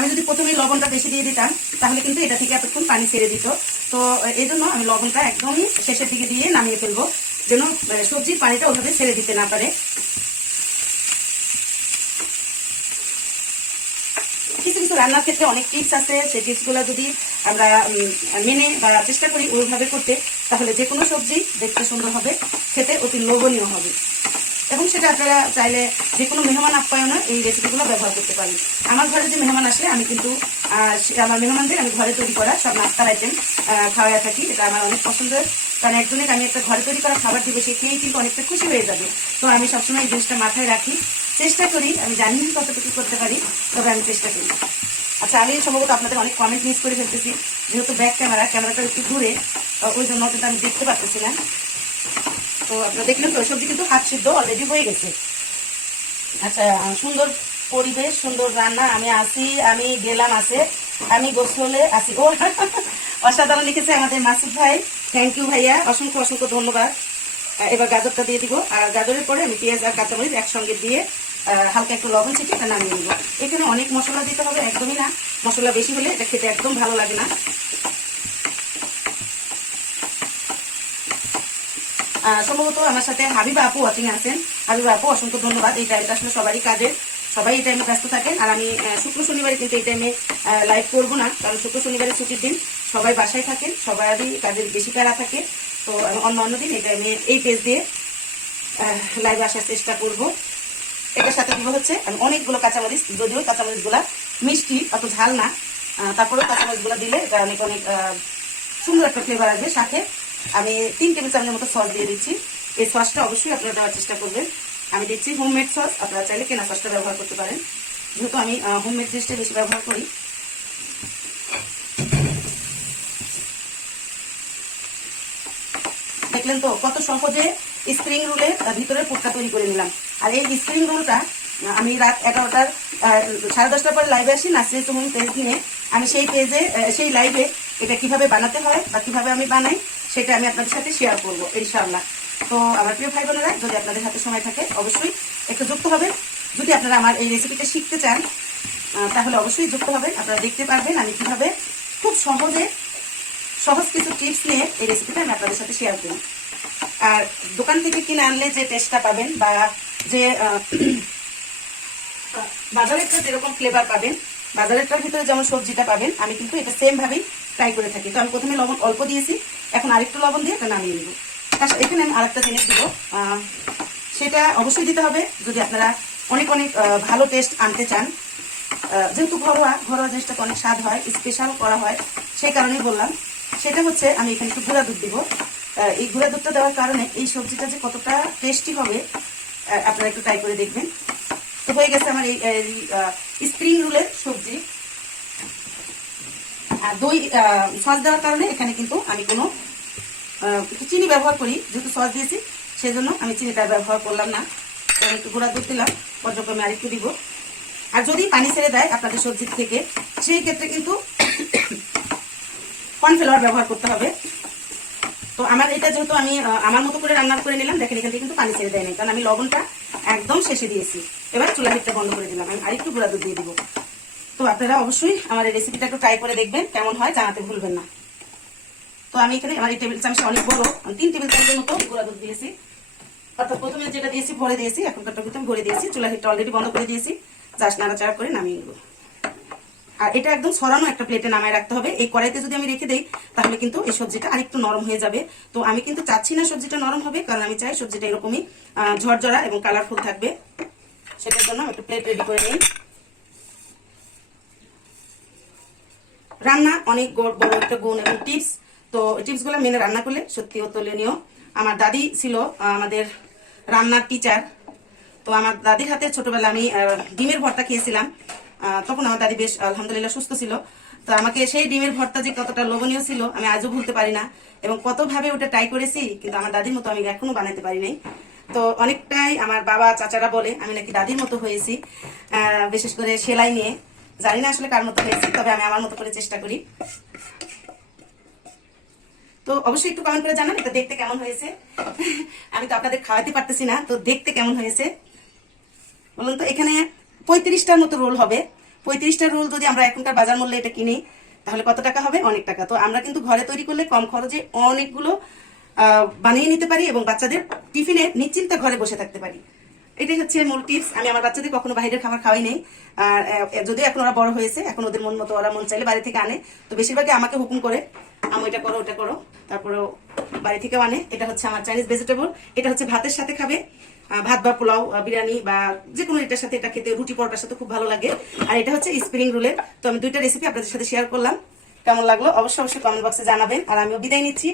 আমি যদি প্রথমেই লবণটা বেশি দিয়ে দিতাম, তাহলে কিন্তু এটা থেকে এতক্ষণ পানি ছেড়ে দিত। তো এই জন্য আমি লবণটা একদমই শেষের দিকে দিয়ে নামিয়ে ফেলব, যেন সবজির পানিটা ওভাবে ছেড়ে দিতে না পারে। কিছু কিছু রান্নার ক্ষেত্রে অনেক টিপস আছে সেই টিপসগুলো যদি আমরা মেনে বা চেষ্টা করি ওইভাবে করতে, তাহলে যে কোনো সবজি দেখতে সুন্দর হবে, খেতে অতি লোভনীয় হবে। এবং সেটা আপনারা চাইলে যে কোনো মেহমান আপ্যায়নে এই রেসিপিগুলো ব্যবহার করতে পারেন। আমার ঘরে যে মেহমান আসলে আমি কিন্তু আমার মেহমানদের আমি ঘরে তৈরি করা সব নাস্তার আইটেম খাওয়াই থাকি এটা আমার অনেক পছন্দের। কারণ একজনের আমি একটা ঘরে তৈরি করা খাবার দিব সে খেয়েই কিন্তু অনেকটা খুশি হয়ে যাবে। তো আমি সবসময় এই জিনিসটা মাথায় রাখি। চেষ্টা করি আমি জানি কতটুকু করতে পারি তবে আমি চেষ্টা করি। আচ্ছা আমি সম্ভবত আপনাদের অনেক কমেন্ট মিস করে ফেলতেছি। যেহেতু ব্যাক ক্যামেরা ক্যামেরাটা একটু আহ, ওই জন্য কিন্তু আমি দেখতে পারতেছি না। তো আপনারা দেখলেন তো, সবজি কিন্তু হাত সিদ্ধ অলরেডি হয়ে গেছে। আচ্ছা সুন্দর পরিবেশ, সুন্দর রান্না, আমি আসি আমি গেলাম আছে, আমি গোসলে আসি ও, অসাধারণ লিখেছে আমাদের মাসুদ ভাই। থ্যাংক ইউ ভাইয়া, অসংখ্য অসংখ্য ধন্যবাদ। এবার গাজরটা দিয়ে দিব। আর গাজরের পরে আমি পেঁয়াজ আর কাঁচামরিচ একসঙ্গে দিয়ে হালকা একটু লবণ ছিটিয়ে এটা নামিয়ে নিব। এখানে অনেক মশলা দিতে হবে, একদমই না। মশলা বেশি হলে এটা খেতে একদম ভালো লাগে না। সম্ভবত আমার সাথে হাবিবা আপু ওয়াচিং আছেন। হাবিবা আপু, অসংখ্য ধন্যবাদ। এই টাইমটা আসলে সবারই কাজের সবাই এই টাইমে ব্যস্ত থাকেন। আর আমি শুক্র শনিবারে কিন্তু এই টাইমে লাইভ করব না। কারণ শুক্র শনিবারে ছুটির দিন। সবাই বাসায় থাকেন। সবারই কাজের বেশি প্যারা থাকে। তো অন্য অন্য দিন এই টাইমে এই পেজ দিয়ে লাইভ আসার চেষ্টা করব। এটার সাথে দিব হচ্ছে? আমি অনেকগুলো কাঁচামরিচ, যদিও কাঁচামরিচগুলা মিষ্টি, অত ঝাল না। তারপরেও কাঁচামরিচগুলো দিলে এটা অনেক অনেক সুন্দর একটা ফ্লেভার আসবে সাথে। আমি তিন টেবিল চামচের মতো সস দিয়ে দিচ্ছি। এই সসটা অবশ্যই আপনারা দেওয়ার চেষ্টা করবেন। আমি দিচ্ছি হোমমেড সস, আপনারা চাইলে কেনা সসটা ব্যবহার করতে পারেন। যেহেতু আমি হোমমেড জিনিসটা বেশি ব্যবহার করি। দেখলেন তো, কত সহজে স্প্রিং রোলের ভিতরে পুটকা তৈরি করে নিলাম। আর এই স্প্রিং রোলটা আমি রাত এগারোটার সাড়ে দশটার পরে লাইভে আসি, নাসরিন সুমন পেজ নিয়ে আমি সেই পেজে সেই লাইভে এটা কীভাবে বানাতে হয় বা কীভাবে আমি বানাই সেটা আমি আপনাদের সাথে শেয়ার করব, ইনশাআল্লাহ। তো আমার প্রিয় ভাই বোনেরা, যদি আপনাদের হাতে সময় থাকে, অবশ্যই একটু যুক্ত হবেন। যদি আপনারা আমার এই রেসিপিটা শিখতে চান তাহলে অবশ্যই যুক্ত হবেন। আপনারা দেখতে পারবেন আমি কীভাবে খুব সহজে সহজ কিছু টিপস নিয়ে এই রেসিপিটা আমি আপনাদের সাথে শেয়ার করি আর দোকান থেকে কিনে আনলে যে টেস্টটা পাবেন বা যে বাজারেরটা যেরকম ফ্লেভার পাবেন, বাজারেরটার ভিতরে যেমন সবজিটা পাবেন, আমি কিন্তু এটা সেম ট্রাই করে থাকি। তো আমি প্রথমে লবণ অল্প দিয়েছি, এখন আরেকটু লবণ দিয়ে এটা নামিয়ে নেব। তার এখানে আমি আরেকটা জিনিস দিব। সেটা অবশ্যই দিতে হবে যদি আপনারা অনেক অনেক ভালো টেস্ট আনতে চান। যেহেতু ঘরোয়া ঘরোয়া জিনিসটা অনেক স্বাদ হয় স্পেশাল করা হয়, সেই কারণেই বললাম। সেটা হচ্ছে আমি এখানে একটু গুঁড়া দুধ দিব। এই গুঁড়া দুধটা দেওয়ার কারণে এই সবজিটা যে কতটা টেস্টি হবে আপনারা একটু ট্রাই করে দেখবেন। তো হয়ে গেছে আমার এই স্প্রিং রোলের সবজি। আর দই সস দেওয়ার কারণে এখানে কিন্তু আমি কোনো চিনি ব্যবহার করি, যেহেতু সস দিয়েছি, সেজন্য আমি চিনিটা ব্যবহার করলাম না। আমি একটু গুঁড়া দুধ দিলাম পর্যক্রমে আরেকটু দিব। আর যদি পানি ছেড়ে দেয় আপনাদের সবজির থেকে, সেই ক্ষেত্রে কিন্তু কর্নফ্লাওয়ার ব্যবহার করতে হবে। তো আমার এটা যেহেতু আমি আমার মতো করে রান্না করে নিলাম, দেখেন এখান থেকে কিন্তু পানি ছেড়ে দেয় নাই। কারণ আমি লবণটা একদম শেষে দিয়েছি। এবার চুলা হিটটা বন্ধ করে দিলাম। আমি আরেকটু গুঁড়া দুধ দিয়ে দিব। তো আপনারা অবশ্যই আমার এই রেসিপিটা একটু ট্রাই করে দেখবেন, কেমন হয় জানাতে ভুলবেন না। তো আমি এখানে, আমার এই টেবিল চামচটা অনেক বড় তিন টেবিল চামচের মতো গুঁড়া দুধ দিয়েছি। অর্থাৎ প্রথমে যেটা দিয়েছি, ভরে দিয়েছি এখনকারটা কিন্তু আমি ভরে দিয়েছি চুলা হিটটা অলরেডি বন্ধ করে দিয়েছি জাস্ট নাড়াচাড়া করে নামিয়ে নেব। আর এটা একদম সরানো একটা প্লেটে নামায় রাখতে হবে। এই কড়াইতে যদি আমি রেখে দেই, তাহলে কিন্তু এই সবজিটা আরেকটু নরম হয়ে যাবে। তো আমি কিন্তু চাচ্ছি না সবজিটা নরম হবে, কারণ আমি চাই সবজিটা এরকমই ঝরঝরা এবং কালারফুল থাকবে। সেটার জন্য একটা প্লেট রেডি করে নিই। রান্না অনেক বড় একটা গুণ এবং টিপস তো টিপসগুলো মেনে রান্না করলে সত্যি অতুলনীয়। আমার দাদি ছিল আমাদের রান্নার টিচার তো আমার দাদির হাতে ছোটবেলা আমি ডিমের ভর্তা খেয়েছিলাম। তখন আমার দাদি বেশ আলহামদুলিল্লাহ সুস্থ ছিল। তো আমাকে সেই ডিমের ভর্তা যে কতটা লোভনীয় ছিল, আমি আজও ভুলতে পারি না। এবং কতভাবে ওটা ট্রাই করেছি, কিন্তু আমার দাদির মতো আমি এখনও বানাতে পারি নাই। তো অনেকটাই আমার বাবা, চাচারা বলে, আমি নাকি দাদির মতো হয়েছি। বিশেষ করে সেলাই নিয়ে। জানি না আসলে কার মতো হয়েছি, তবে আমি আমার মতো করে চেষ্টা করি। তো অবশ্যই একটু কমেন্ট করে জানান, এটা দেখতে কেমন হয়েছে? আমি তো আপনাদের খাওয়াতে পারতেছি না, তো দেখতে কেমন হয়েছে? বলুন তো, এখানে পঁয়ত্রিশটার মতো রোল হবে। পঁয়ত্রিশটা রোল যদি আমরা এখনকার বাজার মূল্যে এটা কিনি, তাহলে কত টাকা হবে? অনেক টাকা। তো আমরা কিন্তু ঘরে তৈরি করলে কম খরচে অনেকগুলো বানিয়ে নিতে পারি এবং বাচ্চাদের টিফিনে নিশ্চিন্তে ঘরে বসে থাকতে পারি। এটাই হচ্ছে মূল টিপস আমি আমার বাচ্চাদের কখনো বাইরের খাবার খাওয়াই নেই। আর যদিও এখন ওরা বড় হয়েছে, এখন ওদের মন মতো ওরা মন চাইলে বাড়ি থেকে আনে। তো বেশিরভাগই আমাকে হুকুম করে আমি এটা করো, ওটা করো। তারপরেও বাড়ি থেকেও আনে। এটা হচ্ছে আমার চাইনিজ ভেজিটেবল এটা হচ্ছে ভাতের সাথে খাবে। ভাত বা পোলাও বিরিয়ানি বা যে কোনো এটার সাথে এটা খেতে, রুটি পরোটার সাথে খুব ভালো লাগে। আর এটা হচ্ছে স্প্রিং রোলের তো আমি দুইটা রেসিপি আপনাদের সাথে শেয়ার করলাম। কেমন লাগল? অবশ্যই অবশ্যই কমেন্ট বক্সে জানাবেন। আর আমিও বিদায় নিচ্ছি।